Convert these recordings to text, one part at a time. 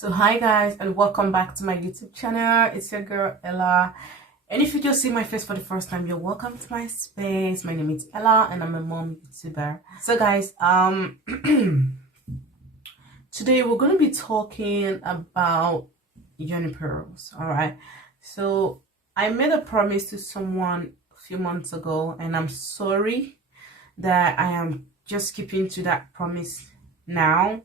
So hi guys, and welcome back to my YouTube channel. It's your girl Ella, and if you just see my face for the first time, you're welcome to my space. My name is Ella and I'm a mom YouTuber. So guys, today we're going to be talking about Yoni pearls. All right, so I made a promise to someone a few months ago, and I'm sorry that I am just keeping to that promise now,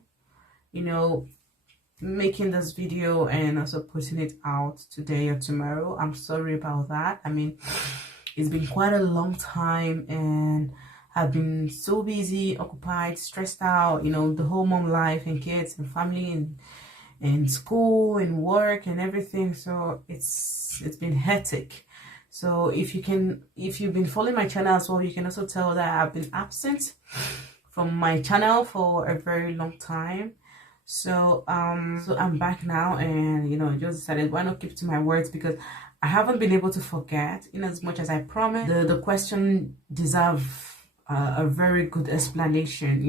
making this video and also putting it out today or tomorrow. I'm sorry about that. I mean, it's been quite a long time and I've been so busy, occupied, stressed out, the whole mom life and kids and family and school and work and everything. So it's been hectic. So if you've been following my channel as well, you can also tell that I've been absent from my channel for a very long time. So I'm back now, and just decided, why not keep to my words, because I haven't been able to forget in as much as I promised. The question deserve a very good explanation,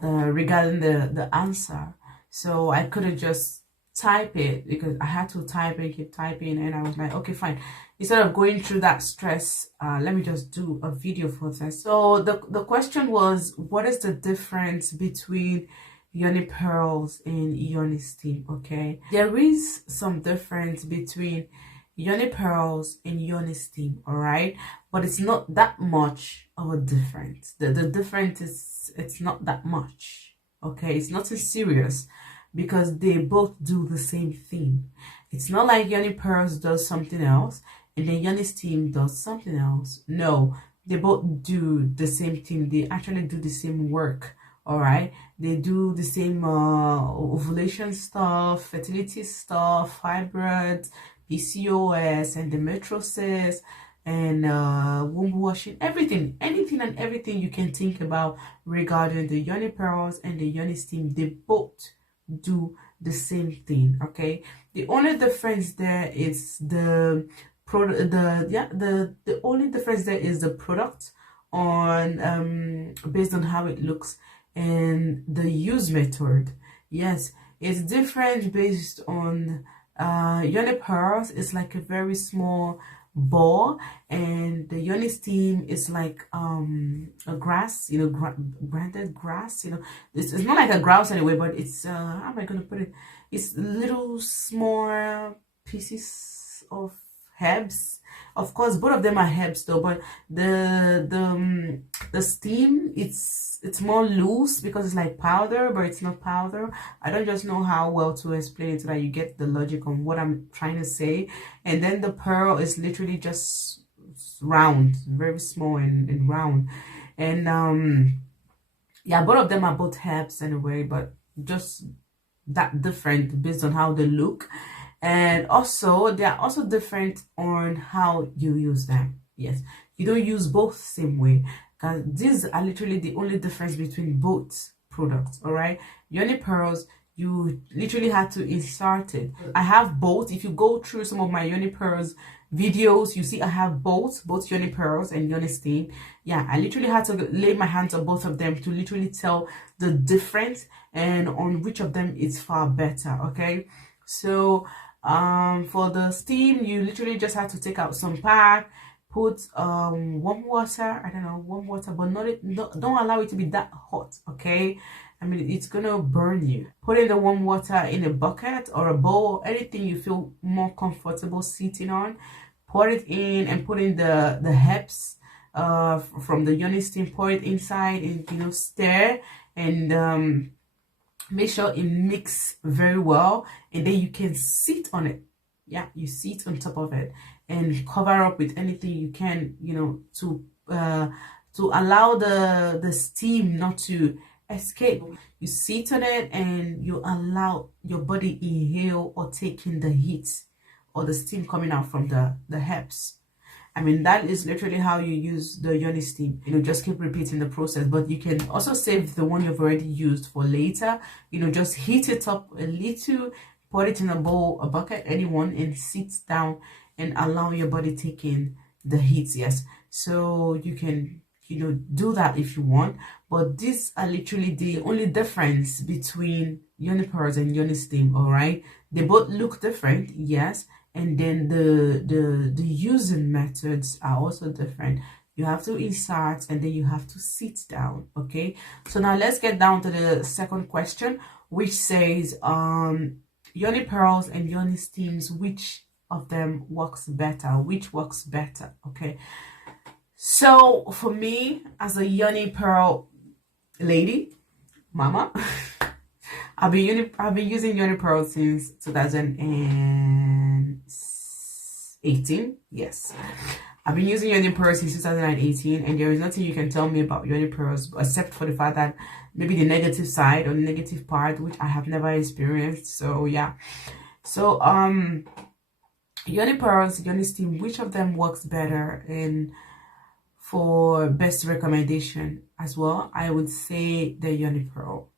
regarding the answer. So I couldn't just type it, because I had to type and keep typing, and I was like, okay, fine, instead of going through that stress, let me just do a video for this. So the question was, what is the difference between Yoni pearls and Yoni steam? Okay, there is some difference between Yoni pearls and Yoni steam, all right, but it's not that much of a difference. The difference is, it's not that much. Okay, it's nothing serious, because they both do the same thing. It's not like Yoni pearls does something else and then Yoni steam does something else. No, they both do the same thing. They actually do the same work. All right, they do the same ovulation stuff, fertility stuff, fibroids, PCOS, endometriosis, and womb washing, everything, anything and everything you can think about regarding the Yoni pearls and the Yoni steam. They both do the same thing. Okay, the only difference there is the only difference there is the product on based on how it looks and the use method. Yes, it's different based on Yoni pearls is like a very small ball, and the Yoni steam is like a grass, branded grass. It's not like a grouse anyway, but it's how am I gonna put it, it's little small pieces of herbs. Of course, both of them are herbs though, but the steam, it's more loose because it's like powder, but it's not powder. I don't just know how well to explain it so that you get the logic on what I'm trying to say. And then the pearl is literally just round, very small and round. And yeah, both of them are both herbs anyway, but just that different based on how they look. And also they are also different on how you use them. Yes, you don't use both same way, because these are literally the only difference between both products. All right, Yoni pearls, you literally had to insert it. I have both. If you go through some of my Yoni pearls videos, you see I have both Yoni pearls and Yoni steam. Yeah, I literally had to lay my hands on both of them to literally tell the difference and on which of them is far better. Okay, so for the steam, you literally just have to take out some pack, put warm water, I don't know, warm water, but don't allow it to be that hot. Okay, I mean, it's gonna burn you. Put in the warm water in a bucket or a bowl, anything you feel more comfortable sitting on. Pour it in and put in the herbs from the Yoni steam. Pour it inside and stir, and make sure it mix very well, and then you can sit on it. Yeah, you sit on top of it and cover up with anything you can, to allow the steam not to escape. You sit on it and you allow your body inhale or take in the heat or the steam coming out from the herbs. I mean, that is literally how you use the Yoni steam. Just keep repeating the process, but you can also save the one you've already used for later. Just heat it up a little, put it in a bowl, a bucket, anyone, and sit down and allow your body take in the heat. Yes, so you can do that if you want. But these are literally the only difference between Yoni pearls and Yoni steam. All right, they both look different, yes, and then the using methods are also different. You have to insert and then you have to sit down. Okay, so now let's get down to the second question, which says Yoni pearls and Yoni steams, which of them works better? Which works better? Okay, so for me, as a Yoni pearl lady, mama, I've been using Yoni pearl since 2018. Yes, I've been using Yoni pearls since 2018, and there is nothing you can tell me about Yoni pearls except for the fact that maybe the negative side or the negative part, which I have never experienced. So yeah, so Yoni pearls, Yoni steam, which of them works better? And for best recommendation as well, I would say the Yoni pearl.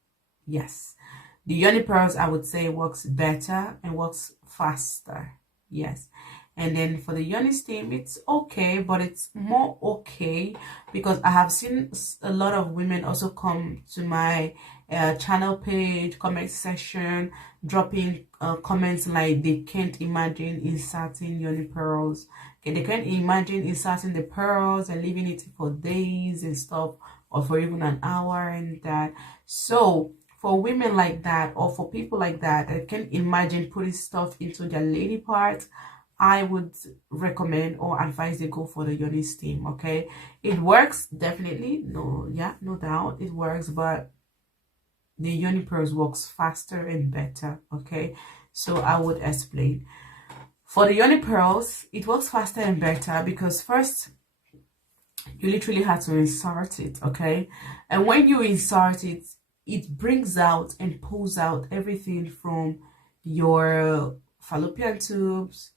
Yes, the Yoni pearls, I would say, works better and works faster. Yes. And then for the Yoni steam, it's okay, but it's more okay because I have seen a lot of women also come to my channel page, comment section, dropping comments like they can't imagine inserting Yoni pearls. Okay, they can't imagine inserting the pearls and leaving it for days and stuff, or for even an hour and that. So for women like that, or for people like that can't imagine putting stuff into their lady parts, I would recommend or advise they go for the Yoni steam. Okay, it works definitely, no doubt it works, but the Yoni pearls works faster and better. Okay, so I would explain. For the Yoni pearls, it works faster and better because first you literally have to insert it. Okay, and when you insert it, it brings out and pulls out everything from your fallopian tubes,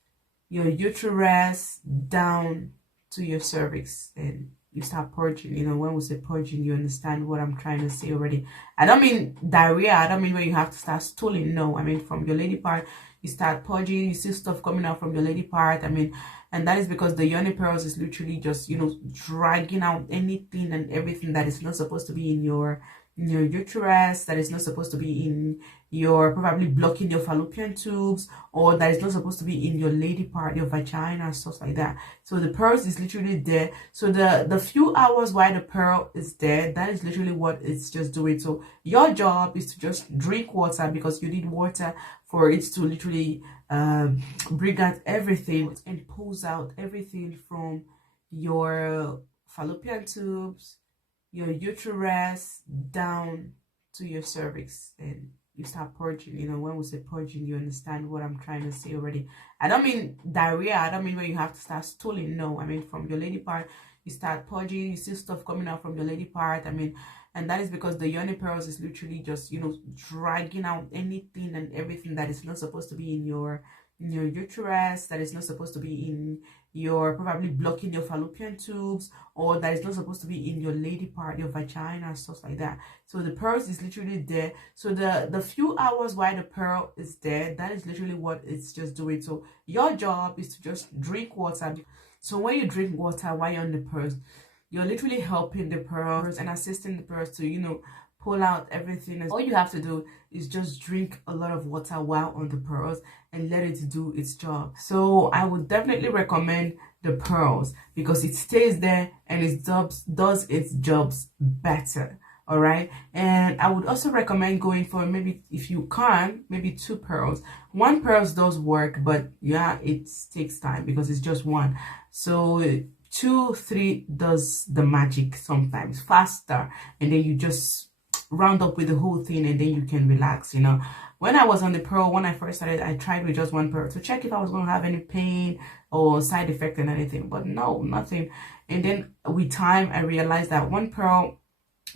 your uterus, down to your cervix, and you start purging. When we say purging, you understand what I'm trying to say already. I don't mean diarrhea. I don't mean when you have to start stooling. No, I mean from your lady part, you start purging, you see stuff coming out from your lady part. I mean, and that is because the Yoni pearls is literally just, dragging out anything and everything that is not supposed to be in your uterus, that is not supposed to be in your, probably blocking your fallopian tubes, or that is not supposed to be in your lady part, your vagina, stuff like that. So the pearls is literally there. So the few hours while the pearl is there, that is literally what it's just doing. So your job is to just drink water, because you need water for it to literally bring out everything and pulls out everything from your fallopian tubes, your uterus, down to your cervix, and you start purging. When we say purging, you understand what I'm trying to say already. I don't mean diarrhea. I don't mean when you have to start stooling. No, I mean from your lady part, you start purging, you see stuff coming out from your lady part. I mean, and that is because the Yoni pearls is literally just, dragging out anything and everything that is not supposed to be in your uterus, that is not supposed to be in your, probably blocking your fallopian tubes, or that is not supposed to be in your lady part, your vagina, stuff like that. So the pearls is literally there. So the few hours while the pearl is there, that is literally what it's just doing. So your job is to just drink water. So when you drink water while you're on the pearls, you're literally helping the pearls and assisting the pearls to, pull out everything. And all you have to do is just drink a lot of water while on the pearls and let it do its job. So I would definitely recommend the pearls because it stays there and it does its jobs better. All right, and I would also recommend going for, maybe if you can, maybe 2 pearls. 1 pearls does work, but yeah, it takes time because it's just 1. So 2, 3 does the magic sometimes faster, and then you just round up with the whole thing and then you can relax. When I was on the pearl, when I first started, I tried with just 1 pearl to check if I was going to have any pain or side effect and anything, but no, nothing. And then with time, I realized that 1 pearl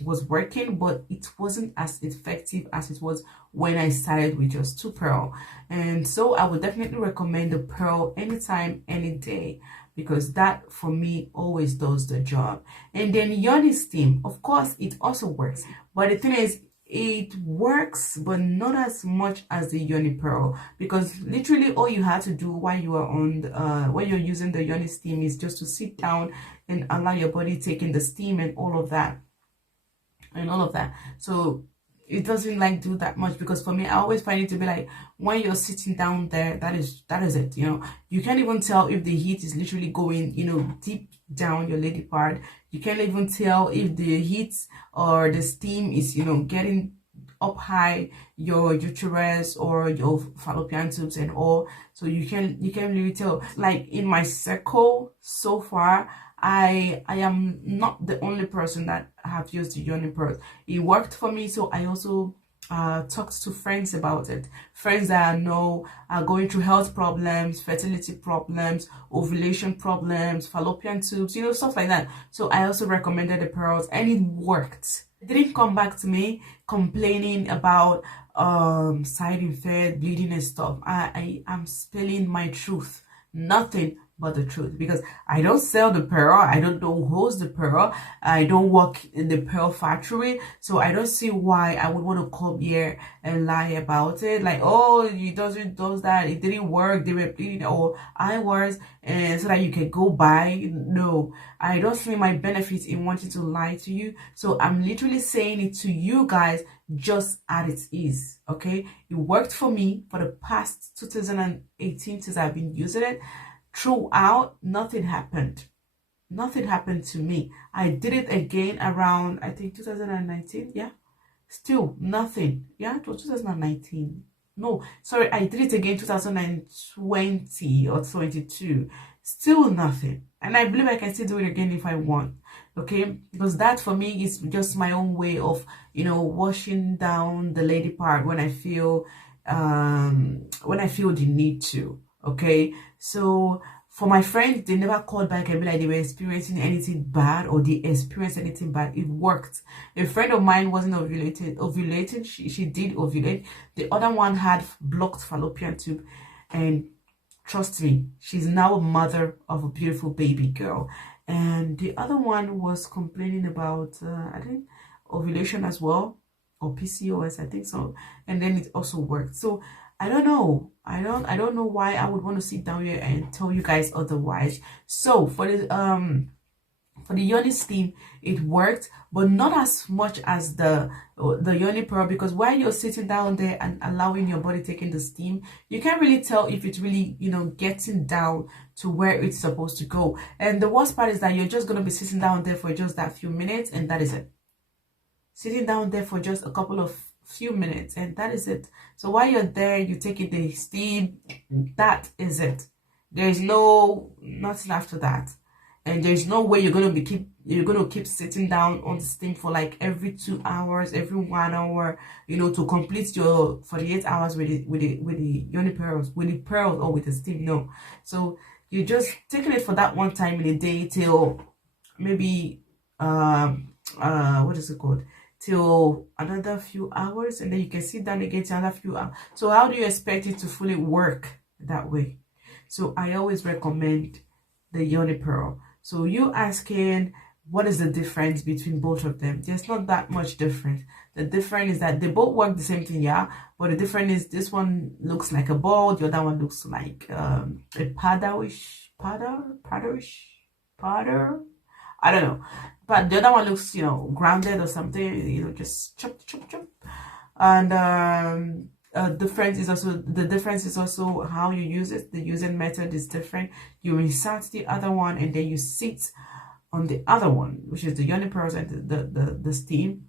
was working, but it wasn't as effective as it was when I started with just 2 pearl. And so I would definitely recommend the pearl anytime, any day, because that for me always does the job. And then Yoni steam, of course, it also works, but the thing is, it works but not as much as the Yoni pearl, because literally all you have to do while you are on when you're using the Yoni steam is just to sit down and allow your body taking the steam and all of that. So it doesn't like do that much, because for me, I always find it to be like, when you're sitting down there, that is it. You can't even tell if the heat is literally going, deep down your lady part. You can't even tell if the heat or the steam is, getting up high your uterus or your fallopian tubes and all. So you can't really tell. Like in my circle so far, I am not the only person that have used the Yoni pearl. It worked for me, so I also talked to friends about it. Friends that I know are going through health problems, fertility problems, ovulation problems, fallopian tubes, stuff like that. So I also recommended the pearls, and it worked. It didn't come back to me complaining about side effect, bleeding and stuff. I am spilling my truth, nothing but the truth, because I don't sell the pearl, I don't know who holds the pearl, I don't work in the pearl factory, so I don't see why I would want to come here and lie about it, like, oh, it does that, it didn't work, they were bleeding, or I was, and so that you can go buy. No, I don't see my benefits in wanting to lie to you. So I'm literally saying it to you guys just as it is. Okay, it worked for me for the past 2018 since I've been using it. Throughout, nothing happened to me. I did it again around, I think, 2019. Yeah, still nothing. Yeah, it was 2019. No, sorry, I did it again 2020 or 22. Still nothing. And I believe I can still do it again if I want. Okay, because that for me is just my own way of, washing down the lady part when I feel the need to. Okay, so for my friends, they never called back and be like they were experiencing anything bad or they experienced anything bad. It worked. A friend of mine wasn't ovulating. She did ovulate. The other one had blocked fallopian tube, and trust me, she's now a mother of a beautiful baby girl. And the other one was complaining about I think ovulation as well, or PCOS, I think so. And then it also worked. So I don't know. I don't know why I would want to sit down here and tell you guys otherwise. So for the Yoni steam, it worked, but not as much as the Yoni pearl, because while you're sitting down there and allowing your body taking the steam, you can't really tell if it's really, getting down to where it's supposed to go. And the worst part is that you're just going to be sitting down there for just that few minutes, and that is it. Sitting down there for just a couple of few minutes, and that is it. So while you're there, you're taking the steam, that is it. There's nothing after that. And there's no way you're gonna keep sitting down on the steam for like every 2 hours, every 1 hour, to complete your 48 hours with the Yoni pearls, with the pearls or with the steam. No. So you're just taking it for that one time in a day till maybe what is it called? Till another few hours, and then you can sit down again till another few hours. So how do you expect it to fully work that way? So I always recommend the Yoni pearl. So you asking what is the difference between both of them? There's not that much difference. The difference is that they both work the same thing, yeah, but the difference is this one looks like a ball, the other one looks like a powderish powder. I don't know, but the other one looks, grounded or something, just chop. And the difference is also how you use it. The using method is different. You insert the other one and then you sit on the other one, which is the Yoni pearls and the steam.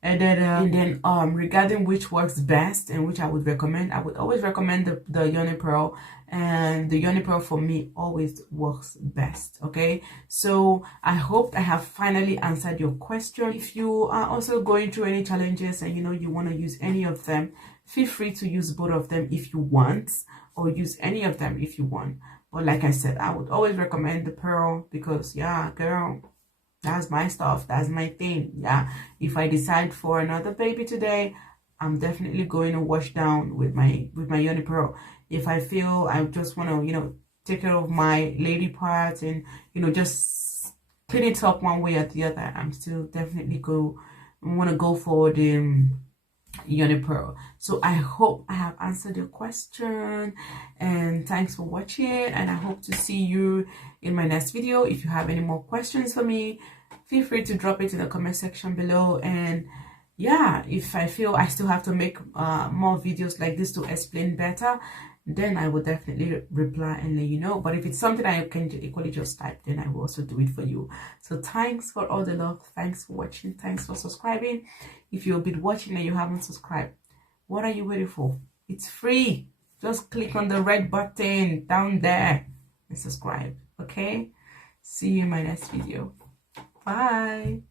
And then regarding which works best and which I would recommend, I would always recommend the Yoni pearl, and the Yoni pearl for me always works best. Okay, so I hope I have finally answered your question. If you are also going through any challenges and you want to use any of them, feel free to use both of them if you want, or use any of them if you want. But like I said, I would always recommend the pearl, because yeah, girl, that's my stuff, that's my thing. Yeah, if I decide for another baby today, I'm definitely going to wash down with my Yoni pearl. If I feel I just want to take care of my lady parts and just clean it up one way or the other, I'm still definitely want to go for the Yoni pearl. So I hope I have answered your question, and thanks for watching, and I hope to see you in my next video. If you have any more questions for me, feel free to drop it in the comment section below. And yeah, if I feel I still have to make more videos like this to explain better, then I will definitely reply and let you know. But if it's something I can equally just type, then I will also do it for you. So thanks for all the love, thanks for watching, thanks for subscribing. If you've been watching and you haven't subscribed, what are you waiting for? It's free. Just click on the red button down there and subscribe. Okay, see you in my next video. Bye.